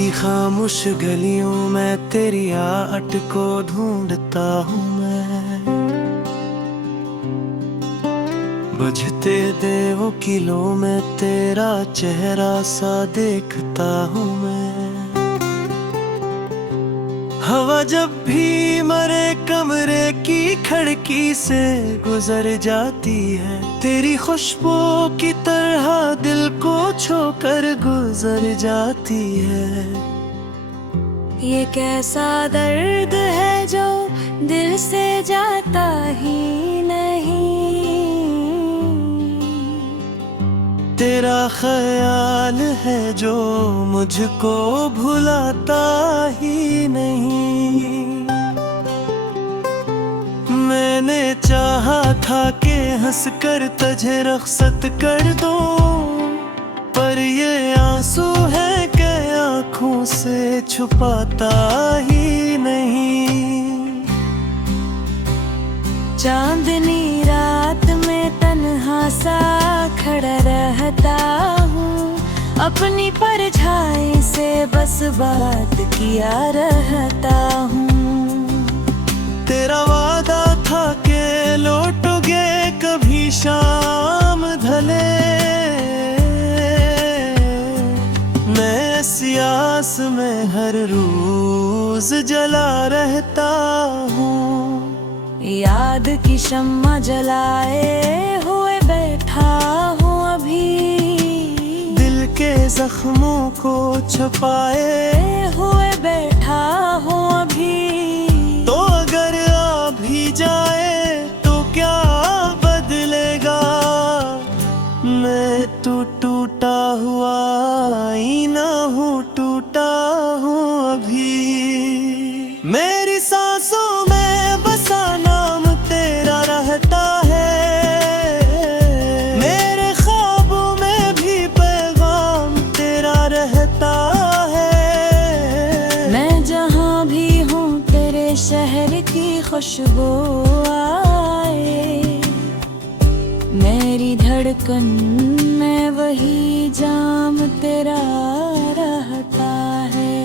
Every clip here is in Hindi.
की खामोश गलियों में तेरी आहट को ढूंढता हूँ मैं। बुझते देवों की लो में तेरा चेहरा सा देखता हूँ मैं। हवा जब भी मरे कमरे की खिड़की से गुजर जाती है, तेरी खुशबू की तरह दिल को छोकर गुजर जाती है। ये कैसा दर्द है जो दिल से जाता ही नहीं, तेरा ख्याल है जो मुझको भुलाता ही नहीं। मैंने चाहा था कि हंसकर तुझे रुखसत कर दूं, पर ये आंसू है कि आँखों से छुपाता ही नहीं। चांदनी रात में तन्हा सा खड़ा रहता हूँ, अपनी परछाई से बस बात किया रहता हूँ। तेरा वादा था कि लौटोगे कभी शाम ढले, मैं सियास में हर रोज जला रहता हूँ। याद की शम्मा जलाए हुए बैठा हूँ अभी, दिल के जख्मों को छुपाए हुए बैठा हूँ अभी। तो अगर आ भी जाए तो क्या बदलेगा, मैं तो टूटा हुआ आईना हूँ, टूटा हूँ अभी। मेरी सांसों में बसा नाम तेरा रहता है, मेरे ख्वाबों में भी पैगाम तेरा रहता है। मैं जहाँ भी हूँ तेरे शहर की खुशबू आए, मेरी धड़कन में वही जाम तेरा रहता है।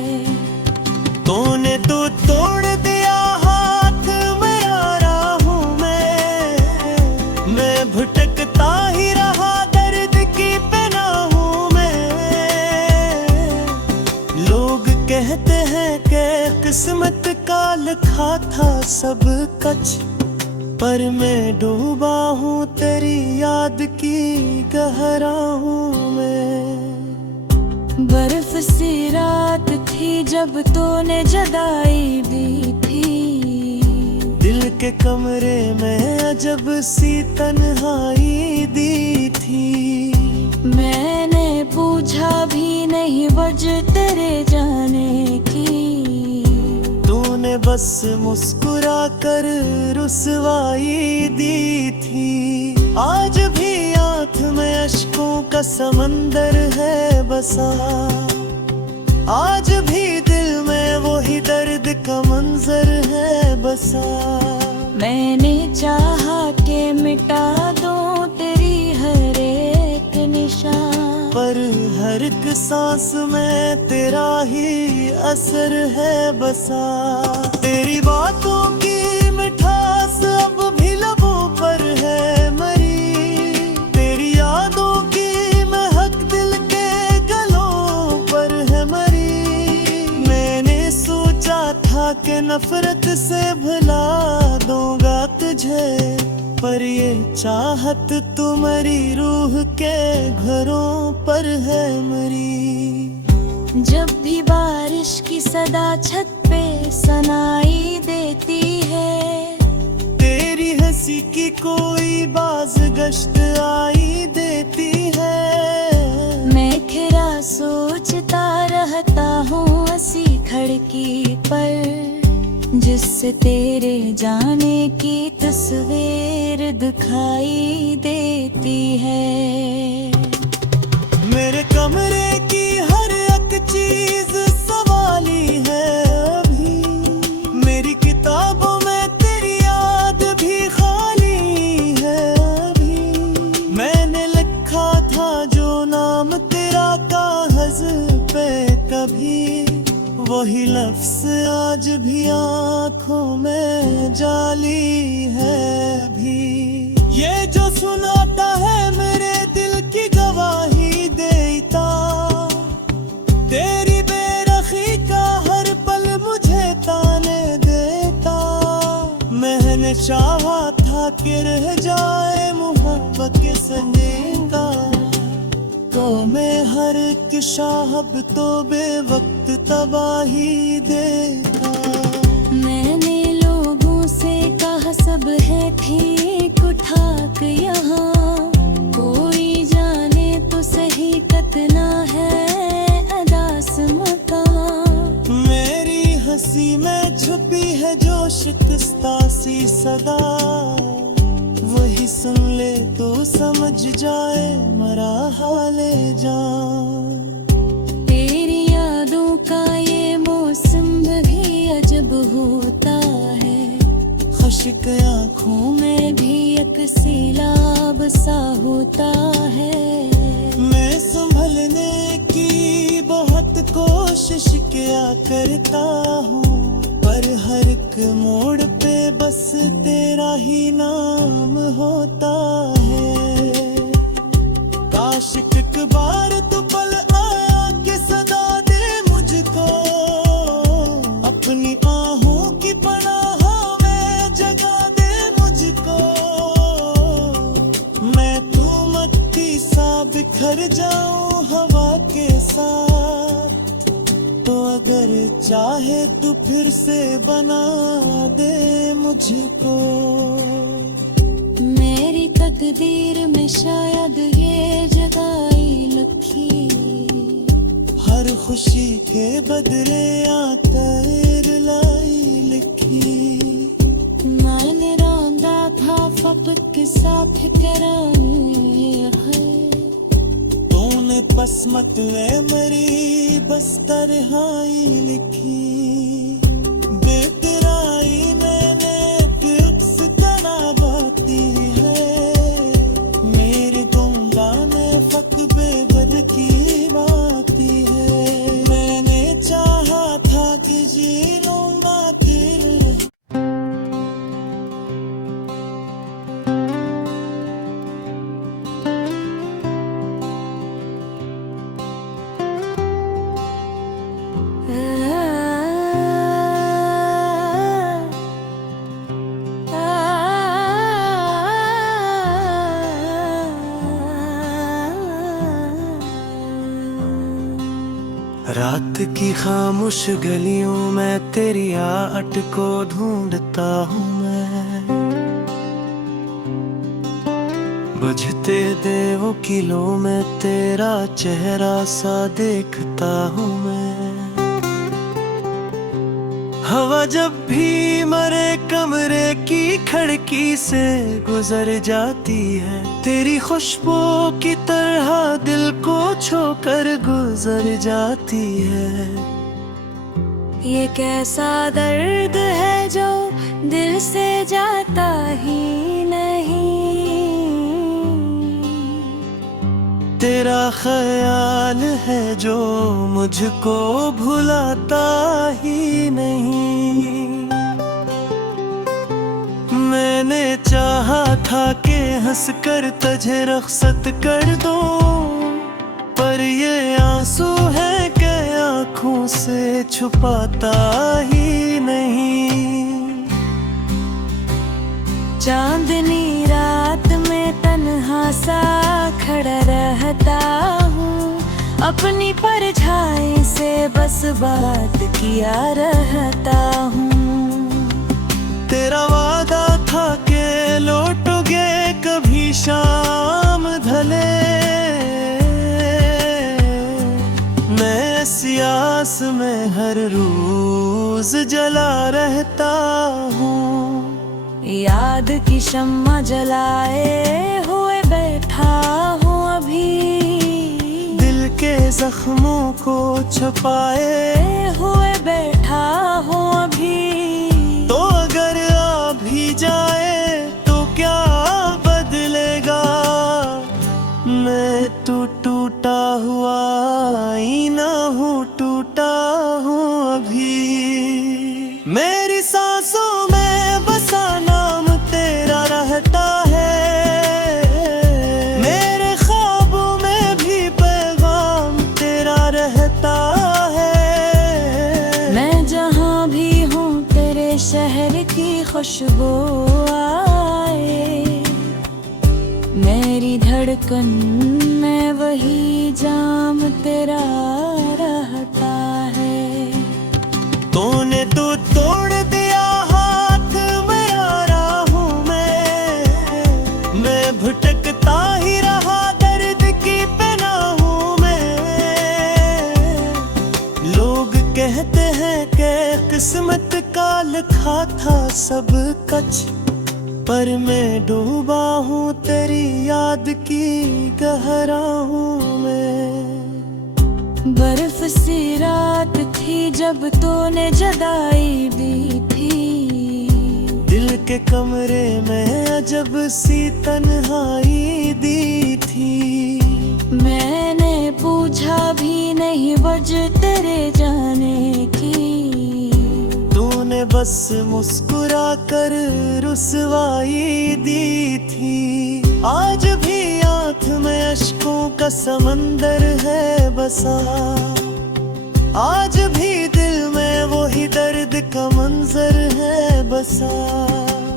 तूने तो तोड़ दिया हाथ मेरा राहों में, मैं भटकता ही रहा दर्द की पनाहों में। लोग कहते हैं कि किस्मत का लिखा था सब कुछ, पर मैं डूबा हूँ तेरी याद की गहराओं में। बर्फ सी रात थी जब तूने जुदाई दी थी, दिल के कमरे में अजब सी तन्हाई दी थी। मैंने पूछा भी नहीं वजह तेरे जाने की, तूने बस मुस्कुरा कर रुसवाई दी थी। आज भी आँख में अश्कों का समंदर है बसा, आज भी दिल में वही दर्द का मंजर है बसा। मैंने चाहा कि मिटा दूं तेरी हर एक निशान, पर हर एक सांस में तेरा ही असर है बसा। तेरी बातों की मिठास अब भी लबों पर है मरी, तेरी यादों की महक दिल के गलों पर है मरी। मैंने सोचा था कि नफरत से भुला दूंगा तुझे, पर ये चाहत तुम्हारी रूह के घरों पर है मरी। जब भी बारिश की सदा छत पे सुनाई देती है, तेरी हंसी की कोई बाज़गश्त आई देती है। मैं खिरा सोचता रहता हूँ हंसी खिड़की पर, जिससे तेरे जाने की तस्वीर दिखाई देती है। मेरे कमरे की हर एक चीज सवाली है अभी, मेरी किताबों में तेरी याद भी खाली है अभी। मैंने लिखा था जो नाम तेरा कागज पे कभी, भी आंखों में जाली है भी। ये जो सुनाता है मेरे दिल की गवाही देता, तेरी बेरखी का हर पल मुझे ताने देता। मैंने चाहा था कि रह जाए मोहब्बत के सनेका, तो मैं हर एक शाहब तो बेवक्त तबाही देता। मैंने लोगों से कहा सब है ठीक ठाक यहाँ, कोई जाने तो सही कितना है अदास मकान। मेरी हंसी में छुपी है जो शिकस्ता सी सदा, वही सुन ले तो समझ जाए मरा हाले जान। तेरी यादों का ये मौसम भी अजब होता है, खुशिक आँखों में भी एक सैलाब सा होता है। मैं संभलने की बहुत कोशिश किया करता हूँ, पर हर एक मोड़ पे बस तेरा ही नाम होता है। काश एक बार तो पल आया कि सदा दे मुझको, अपनी आहों की पनाहों में जगा दे मुझको। मैं तू मत्ती सा बिखर जाऊं हवा के साथ, तो अगर चाहे तो फिर से बना दे मुझको। मेरी तकदीर में शायद ये जगाई लखी, हर खुशी के बदले आतर लाई लिखी। मैंने रौंदा था फपक सा फिक्रानी है, तूने पसमत में मरी बस तरहाई लिखी। बेतराई मैंने फिक्स तना बाती है, मेरे गुंगा में फक बेबर की बाती है। मैंने चाहा था कि जी लूंगा तेरे। रात की खामोश गलियों में तेरी आहट को ढूंढता हूँ मैं, बुझते देवों किलों में तेरा चेहरा सा देखता हूँ मैं। हवा जब भी मरे कमरे की खिड़की से गुजर जाती है, तेरी खुशबू की तरह दिल को छोकर गुजर जाती है। ये कैसा दर्द है जो दिल से जाता ही नहीं, तेरा ख्याल है जो मुझको भुलाता ही नहीं। मैंने चाहा था कि हंसकर तुझे रुखसत कर दूं, पर ये आंसू है कि आंखों से छुपाता ही नहीं। चांदनी रात में तन्हा सा खड़ा रहता हूँ, अपनी परछाई से बस बात किया रहता हूँ। तेरा वादा था कि लौटोगे कभी शाम ढले, मैं इस आस में हर रोज जला रहता हूँ। याद की शम्मा जलाए हुए बैठा हूँ अभी, दिल के जख्मों को छुपाए हुए बैठा हूँ अभी। तो अगर आ भी जाए तो क्या बदलेगा, मैं तो टूटा हुआ आईना हूँ, टूटा हूँ अभी। खुशबू आए। मेरी धड़कन में वही जाम तेरा रहता है। तूने तो तोड़ दिया हाथ मेरा राहों में, मैं भटकता ही रहा दर्द की पनाहों में। लोग कहते हैं कि किस्मत का लिखा था सब कुछ, पर मैं डूबा हूँ तेरी याद की गहराओं में। बर्फ सी रात थी जब तूने जुदाई दी थी। दिल के कमरे में अजब सी तन्हाई दी थी। मैंने पूछा भी नहीं वजह तेरे जाने की। तूने बस मुस्कुरा कर रुसवाई दी थी। आज भी आँख में अश्कों का समंदर है बसा। आज भी दिल में वही दर्द का मंजर है बसा।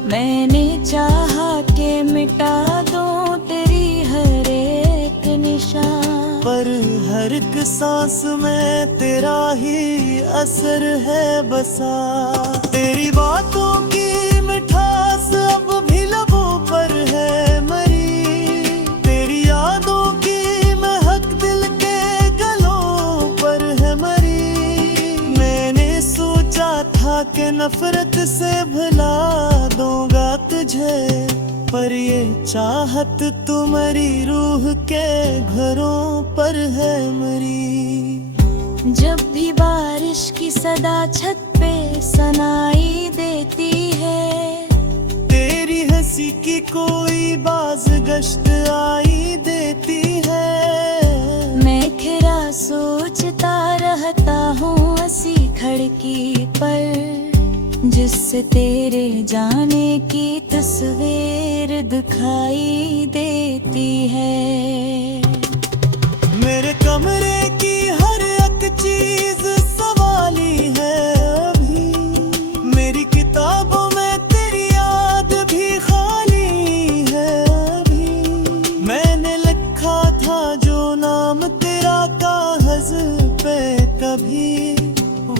मैंने चाहा कि मिटा दूं तेरी हर एक निशान, पर हर एक सांस में तेरा ही असर है बसा। तेरी बातों की मिठास अब भी लबों पर है मरी। तेरी यादों की महक दिल के गलों पर है मरी। मैंने सोचा था कि नफरत से भुला दूंगा तुझे, पर ये चाहत तुम्हारी रूह के घरों पर है मरी। जब भी बारिश की सदा छत पे सुनाई देती है। तेरी हंसी की कोई बाज गश्त आई देती है। मैं खिरा सोचता रहता हूँ हंसी खिड़की पर, जिससे तेरे जाने की तस्वीर दिखाई देती है। मेरे कमरे की हर एक चीज सवाली है अभी। मेरी किताबों में तेरी याद भी खाली है अभी। मैंने लिखा था जो नाम तेरा कागज पे कभी,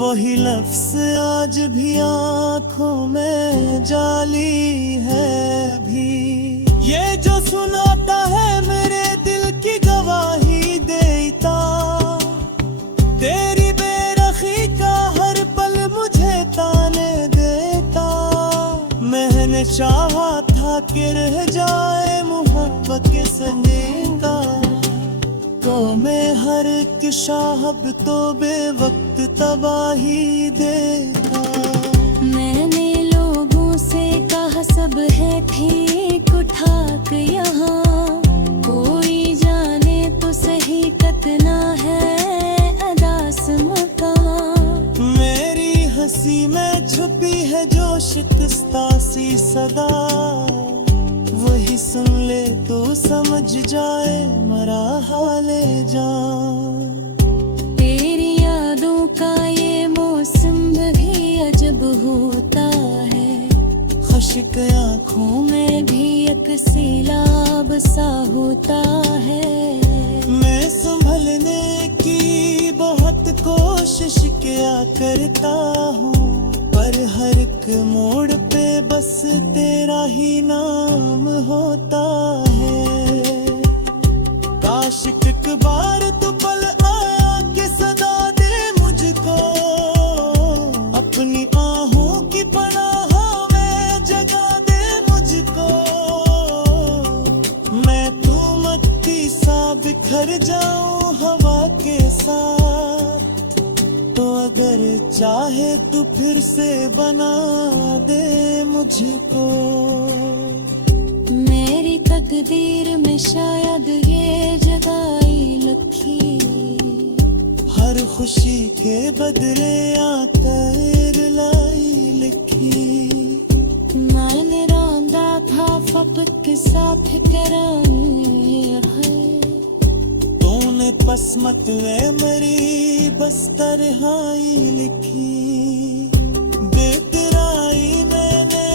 वही लफ्ज आज भी आँखों में जाली है भी। ये जो सुनाता है मेरे दिल की गवाही देता। तेरी बेरखी का हर पल मुझे ताने देता। मैंने चाहा था कि रह जाए मोहब्बत के सनेका, तो मैं हर एक शाहब तो बेवक्त तबाही देता। मैंने लोगों से कहा सब है ठीक ठाक यहाँ। कोई जाने तो सही कितना है अदास मकान। मेरी हंसी में छुपी है जो शिकस्ता सी सदा। वही सुन ले तो समझ जाए मरा हाले जान। तेरी यादों का ये मौसम भी अजब होता है। खुश्क आँखों में भी एक सैलाब सा होता है। मैं संभलने की बहुत कोशिश किया करता हूँ, पर हर एक मोड़ पे बस तेरा ही नाम होता है। काश एक बार तो पल आया कि सदा दे मुझको। अपनी आहों की पनाह में जगा दे मुझको। मैं तू मत्ती सा बिखर जाऊं हवा के साथ, तो अगर चाहे तो फिर से बना दे मुझको। मेरी तकदीर में शायद ये जगाई लखी। हर खुशी के बदले आकर लाई लिखी। मैंने रौंदा था फपक सा फिक्राए है। तूने पसमत वे मरी बस तरहाई लिखी। बेतराई मैंने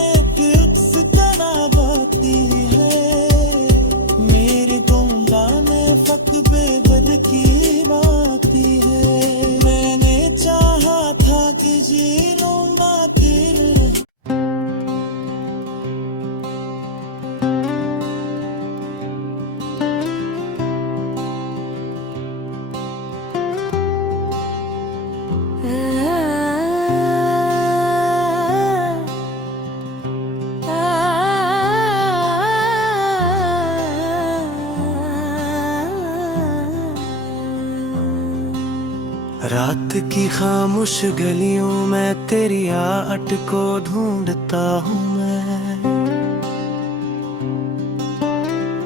की खामोश गलियों में तेरी आहट को ढूंढता हूँ मैं।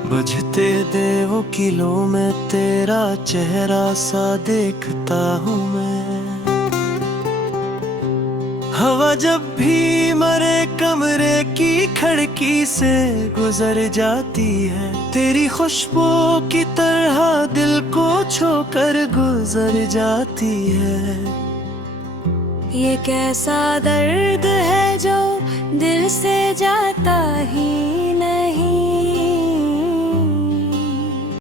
बुझते देवों की लो में तेरा चेहरा सा देखता हूँ मैं। हवा जब भी मरे कमरे की खिड़की से गुजर जाती है, तेरी खुशबू की तरह दिल को छोकर गुजर जाती है। ये कैसा दर्द है जो दिल से जाता